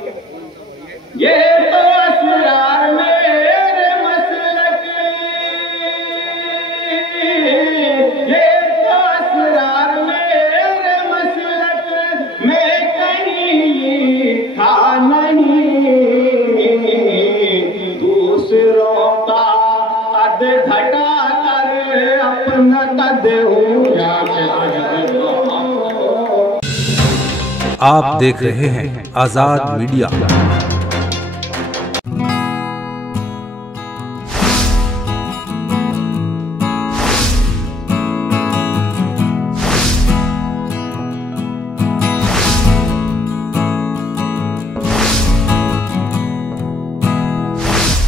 ये तो असरार मेरे मसलक, ये तो असरार मेरे मसलक में कहीं था नहीं। दूसरों का कद घटा कर अपना कद आप देख रहे हैं आजाद मीडिया।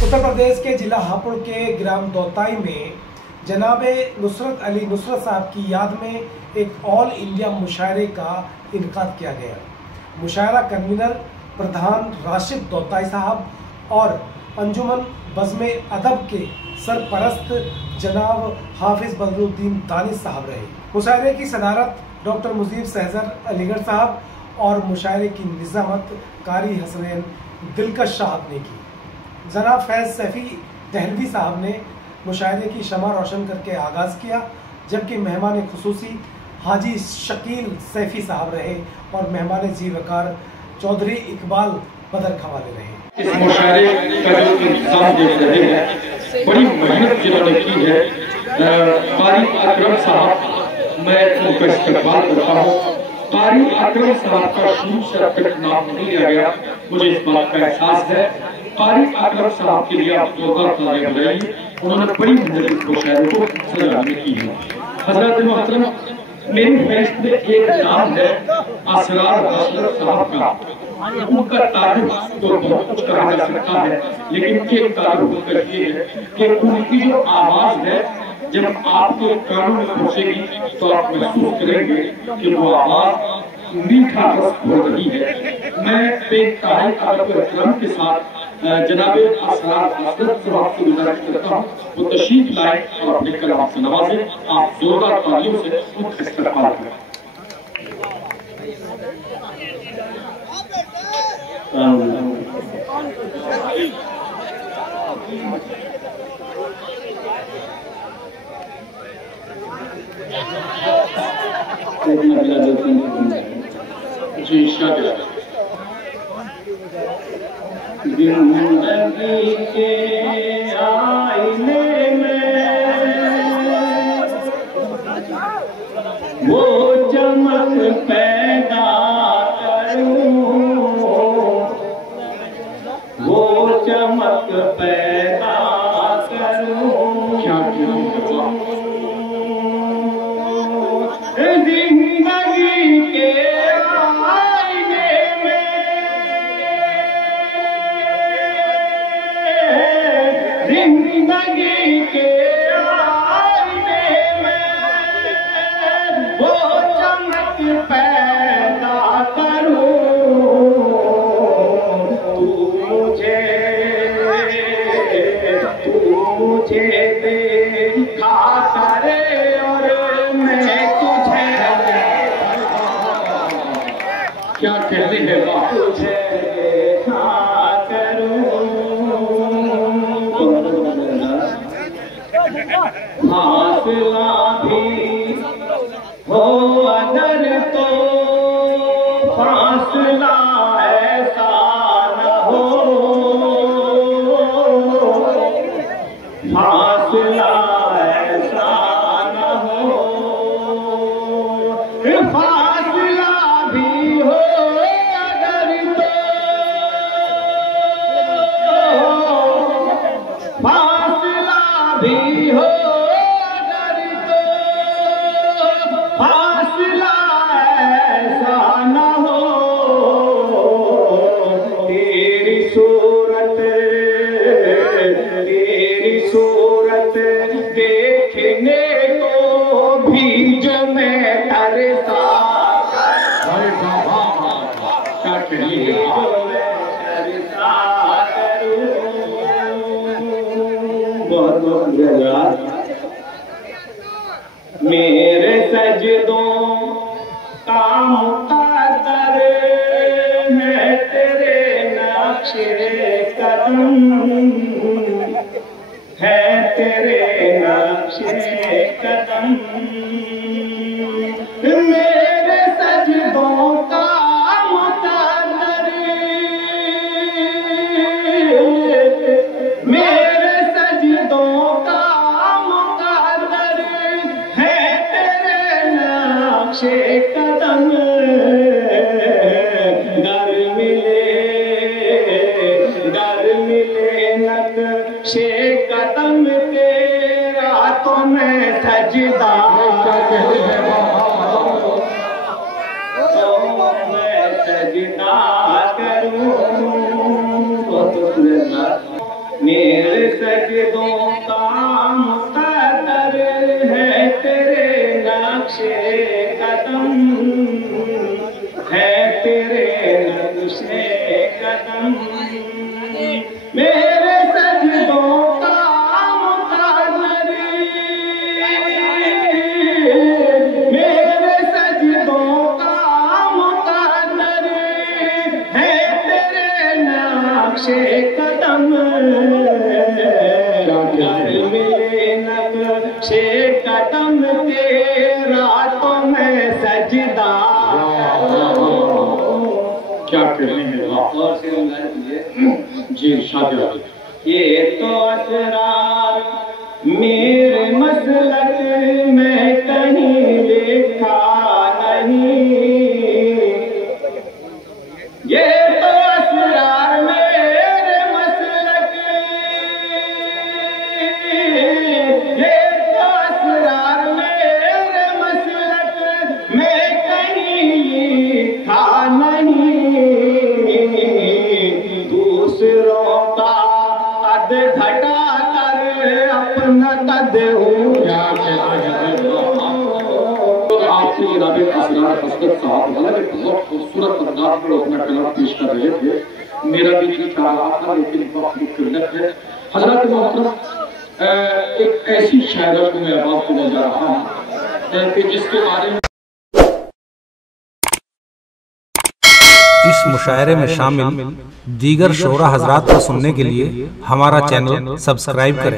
उत्तर प्रदेश के जिला हापुड़ के ग्राम दौताई में जनाबे नुसरत अली नुसरत साहब की याद में एक ऑल इंडिया मुशायरे का इनकाद किया गया। मुशायरा कन्वीनर प्रधान राशिद दौताई साहब और अंजुमन बज़्म अदब के सरपरस्त जनाब हाफिज बदरुद्दीन दानिश साहब रहे। मुशायरे की सदारत डॉक्टर मुजीब सहजर अलीगढ़ साहब और मुशायरे की निज़ामत कारी हसनैन दिलकश साहब ने की। जनाब फैज़ सैफी दहलवी साहब ने मुशायरे की शमा रोशन करके आगाज़ किया, जबकि मेहमान खुसूसी हाजी शकील सैफी साहब रहे और मेहमान जी वकार चौधरी इकबाल बदर खवाले रहे। इस मुशायरे का जो इंतजाम देख रहे हैं, बड़ी मेहनत जिन्होंने की है, कारी अकरम साहब, मैं उनका इस्तकबाल करता हूँ। कारी अकरम साहब का शुरू से अब तक नाम नहीं लिया गया, मुझे इस बात का एहसास है। कारी अकरम साहब के लिए आप जोरदार तालियां बजाइए, उन्होंने बड़ी मेहनत मुशायरे को सजाने की है। हज़रत मोहतरम, मेरी फहरिस्त में एक नाम है असरार हज़रत साहब का। उनका तारुफ तो बहुत कुछ कहा जा सकता है, लेकिन एक तारुफ उनका ये है कि उनकी जो आवाज है, जब आपके कानों में पहुंचेगी तो आप महसूस करेंगे कि वो आवाज मीठा रस हो रही है। मैं बेताई अदब के साथ जनाबे असरार हज़रत साहब की गुजारिश करता हूँ, वो तशरीफ लाए और अपने कलाम से नवाजे। आप जोरदार तालियों से उनका इस्तकबाल करें। जी शायद जिंदगी के आईने में वो चमक पैदा करूं, वो चमक पैदा करूं। क्या जिंदगी के आईने में, जिंदगी के आईने में वो चमक पैदा करूं। तू मुझे देखा करे और मैं तुझे, क्या कहते हैं तुझे देखा करूं। फासला भी हो अगर तो फासला ऐसा न हो, फासला ऐसा न हो। फासला भी हो अगर तो फासला भी हो अगर तो फासला ऐसा न हो। तेरी सूरत देखने को भी जो मैं तरसा, क्या कहिए बहुत बहुत धन्यवाद। मेरे सजदों का मुक़द्दर है तेरे नक्शे कदम है तेरे नक्शे कदम मेरे सजदों का मुक़द्दर मेरे सजदों का मुक़द्दर है तेरे नक्शे कदम दर मिले नक्शे कदम तेरा तो मैं सजदा सजदा करूं मेरे सजदों का मुक़द्दर है तेरे नक्शे कदम है तेरे नक्शे कदम मेरे सजदों का मुक़द्दर मेरे सजदों का मुक़द्दर है तेरे नक्शे कदम मिले नक्शे कदम तेरा तो मैं सजदा क्या कहने हैं जी शादी ये तो असरार मेरे मसलक में कहीं लिखा नहीं ये तो असरार मेरे मसलक ये तो असरार मेरे मसलक में कहीं लिखा नहीं दूसरों का कद घटा कर अपना कद आपसे जनाब असरार हसरत साहब बहुत खूबसूरत अंदाज में अपना कलाम पेश कर रहे थे। मेरा भी जी चाह रहा था लेकिन वक्त की किल्लत है। हजरत मोहतरम एक ऐसी शायरा को मैं अब आपको बजा रहा हूँ कि जिसके बारे में इस मुशायरे में शामिल दीगर शोरा हजरात को सुनने के लिए हमारा चैनल सब्सक्राइब करें।